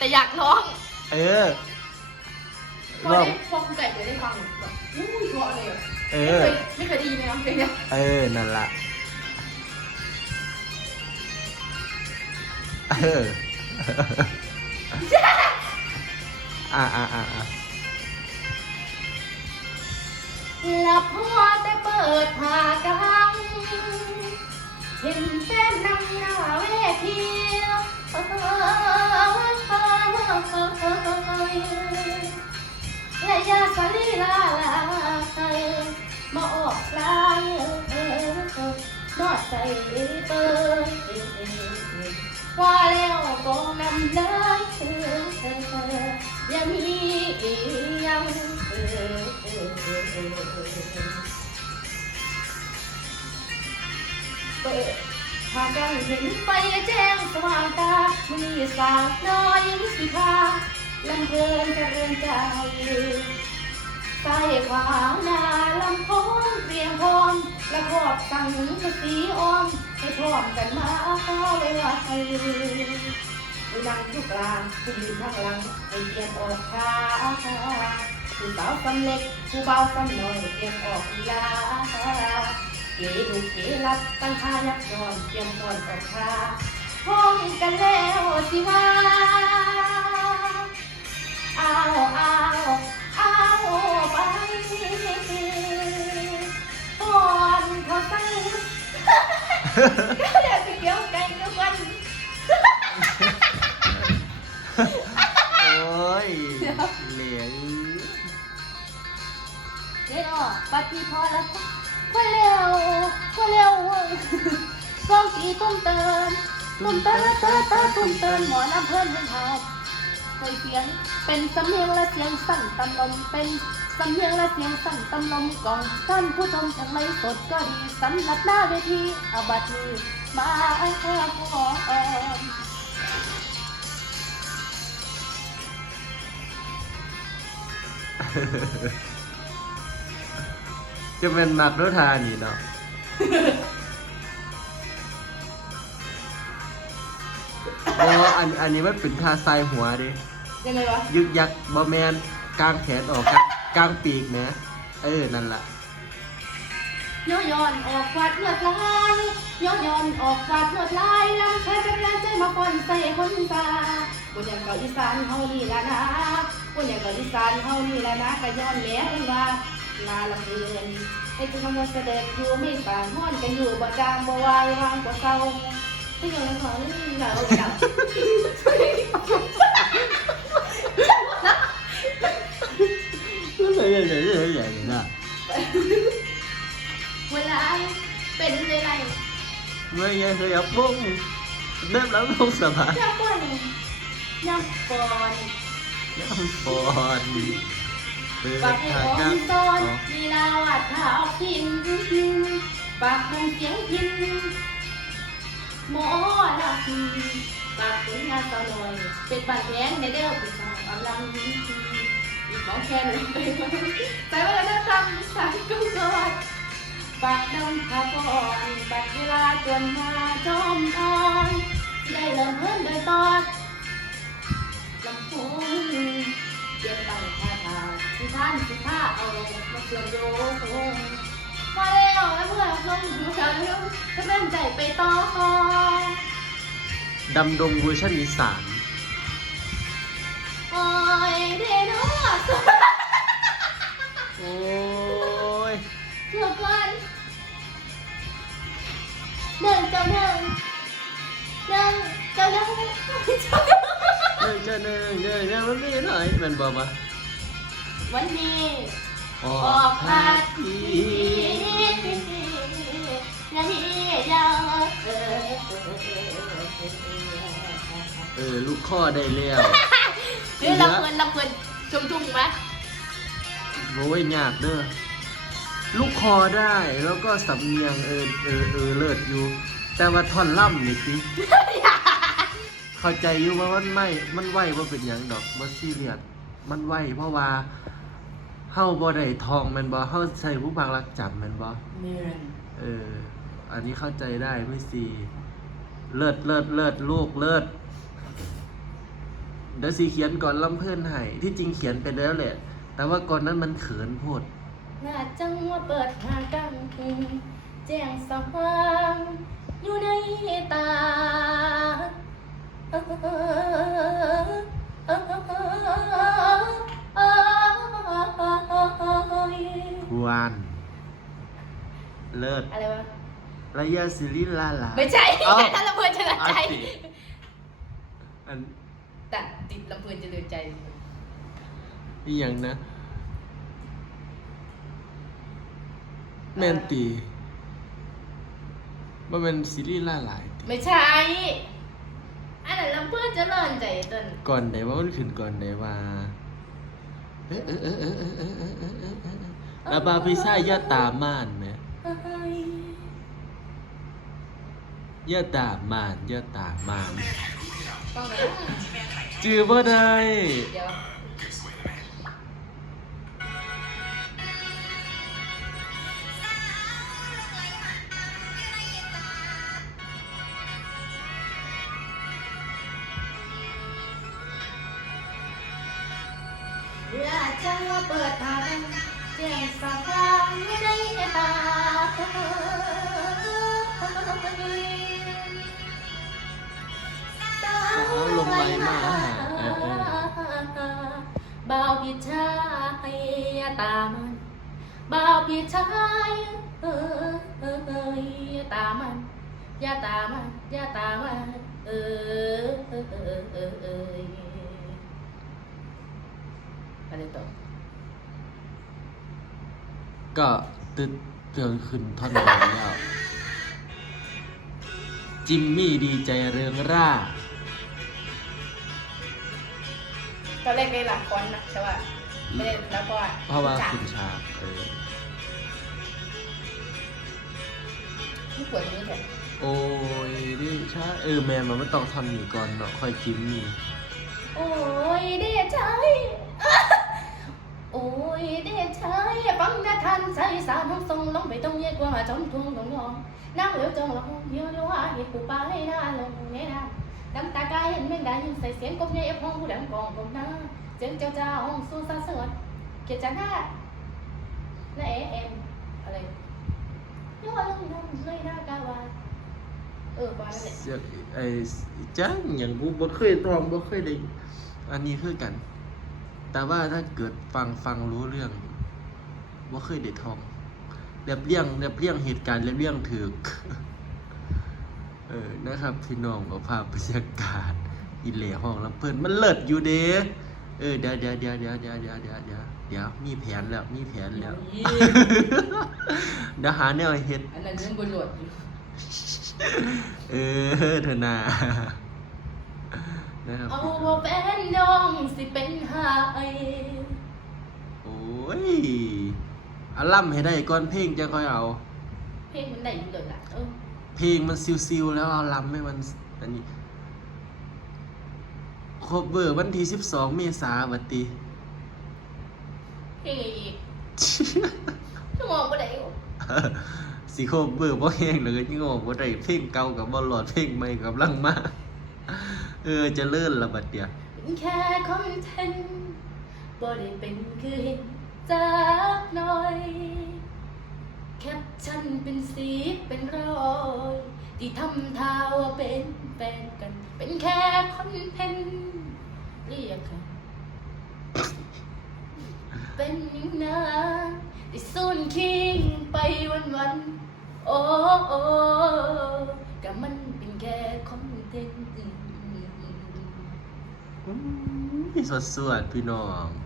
แต่อยากร้องเออพอร้องได้พอคุณไก่เคยได้ฟังแบบอุ้ยเพราะเลยอะเอไม่อ เคยไม่เคยได้ยินเลยนะเพลงเนี้ยเออ นั่นละเออ อ่าอ่าอ่าอ่าแล้วพอได้เปิดผากัง เห็นเต้นนำหน้าเวทีและยาสลีลาลามาออกลายนอดใส่เปิดว่าแล้วก็นำเลยยังมีอียังเปิดหากังเห็นไฟแจ้งสว่างตา มีสาวน้อยสิพาลำเพลินเจริญใจใส่ขวาหน้าลำพงเตรียมพร้อมและครอบสังกะสีอ้อม ให้พร้อมกันมาไว้ว่าให้ผู้นั่งอยู่กลางผู้ยืนข้างหลังให้เตรียมออกขาผู้สาวสำเล็กผู้เบาสำน้อยเตรียมออกลีลา เกลูกเกลัดตั้งท่ายักยอนเตรียมตอนออกขาพร้อมกันแล้วสิว่าเอาเอาเอาไปก่อนเขาตั้งก็เดี๋ยวจะเกี่ยวกันกับวันโอ้ยเหลียงเดี๋ยวปฏิพอแล้วก็เร็ วก็เร็วกองสีตุ้มเติมตุ้มเติมเติมเติมตุ้มเติมหมอน้ำเพิ่มเป็นหอบเคยเสียงเป็นสำเนียงและเสียงสั่นตำลมเป็นสำเนียงและเสียงสั่นตำลมกล่องท่านผู้ชมทางไลฟ์สดก็ดีสำหรับหน้าเวทีเอาบัตรนี้มาขอพร จะเป็นมักรถทานี่เนาะอ๋ออันอันนี้มันเป็นทาทรายหัวดิยังไงวะยึกยักบอแมนกลางแขนออกกลางกลางปีกนะเออนั่นละย้อนย้อนออกวาดลวดลายย้อนย้อนออกวาดลวดลายลำแค่จะแรงใจมาปนใส่คนตาคนอย่างเก่าอีสานเฮานี่ละนะคนอย่างเก่าอีสานเฮานี่ละนะก็ย้อนแหม่เอิ้นว่า ลาลำเลือนให้ทุกคนเสด็จอยู่ไม่ต่างห้อนกันอยู่บ่จางบ่วายวางบ่เศร้าที่อยู่ในหัวนี่เหงาจังใหญ่ใหญ่ใหญ่ใหญ่ใหญ่นะเวลาเป็นในไรไม่ไงเคยเอาปุ้งเริ่มแล้วลงสะพานย่าปอนย่าปอนน้ำฟอน เปิดปากให้ทาอองกลางซอนลีลาวัดเท้าพินปากมันเสียงพินหมอลักปากเป็นงานตอหน่อยเป็นบาดแผลในเด้อผู้สาวกำลังอีกของแค่เลยไปแต่ว่าเราทำสายกุ้งกอดปากดำขาบอนบัดเวลาจนมาจอมอ่อนได้เริ่มเพิ่นโดยตอนลำพู มาเชื่อมโยงมาแล้วแล้วเมื่อลงดูเธอแล้วก็เริ่มใจไปต่อคอดำดงเวอร์ชันอีสานโอ้ยเดโน่โอ้ยเกือบก่อนหนึ่งเจ้าหนึ่งหนึ่งเจ้าหนึ่งเจ้าหนึ่งเดินเดินเดินเดินมันไม่หนมันบอกว่าวันนี้ ออออกกพาพาทีทีนาทีเดียวเออเออลูกข้อได้แล้วเฮ้ยเราเพลินเราเพลินจุ่มจุ่มไหมโอ้ยยากเด้อลูกคอได้แล้วก็สำเนียงเออเออเออเลิศอยู่ แต่ว่าท่อนล่ำนี่สิเข้าใจอยู่ว่ามันไม่มันไหวว่าเป็นอย่างดอกว่าซีเรียสมันไหวเพราะว่า เฮาบ่ได้ทองแมันบ่เฮาใส่ผู้พักรักจับแมันบ่เนียนเออ อันนี้เข้าใจได้ไม่ซีเลิศเลิศเลิศลูกเลิศเดี๋ยวสีเขียนก่อนลำเพื่อนให้ที่จริงเขียนไปแล้วแหละ แต่ว่าก่อนนั้นมันเขินโพดหน้าจังว่าเปิดหากังแจ้งสว่างอยู่ในตาคว เลิศอะไรวะระยะสิริลาลา ไม่ใช่เอ้าถ้าลำเพลินเจริญใจอันติอันแต่ติดลำเพลินเจริญใจ นี่ยังนะ แมนตีมันเป็นซีรีส์ล่าหลายติไม่ใช่ อันนั้นลำเพลินเจริญใจต้นก่อนไหนว่ามันขึ้นก่อนไหนว่าเออเออเออเออเออเออเออเออเออเออลาบาพิซ่าย่าตาม่านไหม ย่าตาม่านย่าตาม่านต้องไหนจือบ่ได้เดี๋ยวเมื่อจังว่าเปิดทางแจ้งสว่างอยู่ในตาสาวลงไหลมาบ่าวพี่ชายตามันบ่าวพี่ชายเอ้ยตามันอย่าตามันอย่าตามันเออเออเออเออเอออะไรต่อก็ตึ๊ดเกินขึ้นท่อนบนแล้ว จิมมี่ดีใจเรืองร่า อนแรกได้หลับคอนนะแต่ว่าไม่ได้แล้วก็เพราะว่าจับคุณชาเออที่ปวดมือแทนโอ้ยดิชาเออแมนมันไม่ต้องทำนี่ก่อนเนาะค่อยจิมมี่โอ้ยเดชายโอ้ยเดชายฟังนะท่านใจสารน้องทรงลงไปต้องเยกว่าจนทวงของน้องนั่งเหลียวจงลงเยอะเยอะว่าเหตุปูปลาให้หน้าลงแน่นะน้ำตากายเห็นแมงดายินใส่เสียงกบในเอฟห้องผู้ดังกองกบหน้าเจ้าเจ้าเจ้าห้องสู้ซาเสือเกียรติหน้าและเอเอ็มอะไรย่อลงน้ำเลยหน้ากาวาเออประมาณนั้นแหละเสียไอ้จ้างอย่างกูบ่เคยตรองบ่เคยได้อันนี้คือกัน แต่ว่าถ้าเกิดฟังฟังรู้เรื่องบ่เคยได้ท่องเรียบเรียงเรียบเรียงเหตุการณ์เรียบเรียงถึก เออนะครับพี่น้องเอาภาพบรรยากาศอีเหล่ห้องลำเพิ่นมันเลิศอยู่เด้เออเดี๋ยวเดี๋ยวเดี๋ยวเดี๋ยวเดี๋ยวเดี๋ยวเดี๋ยวเดี๋ยวเดี๋ยวมีแผนแล้วมีแผนแล้วเดี๋ยวหาแนวเฮ็ดอันนั้นยังบนโหลดอยู่เออเถอะนานะครับเอาว่าแฟนน้องสิเป็นหายโอ้ยเอาล่ำให้ได้ก่อนเพลงจะค่อยเอา เพลงมันได้อยู่เดินละเออ เพลงมันซิวๆแล้วเอาล่ำให้มันอันนี้ครบเบอร์วันที่12เมษายนบัดติเพลงอีกชั่วโมงก็ได้อยู่สิครบเบอร์บ่แห้งเลยนี่งงบ่ได้เพลงเก่ากับบ่หลอดเพลงใหม่กับลังมาเออเจะเลื่อนละบัดเดียวเป็นแค่คอนเทนต์บ่ได้เป็นคือเห็นจากหน่อย แคปชั่นเป็นสีเป็นรอยที่ทำท่าว่าเป็นแฟนกัน เป็นแค่คอนเทนต์เรียกกันเป็นอย่างนั้นที่สูนคิงไปวันวันโอ้โอ้ก็มันเป็นแค่คอนเทนต์อืมสวดพี่น้อง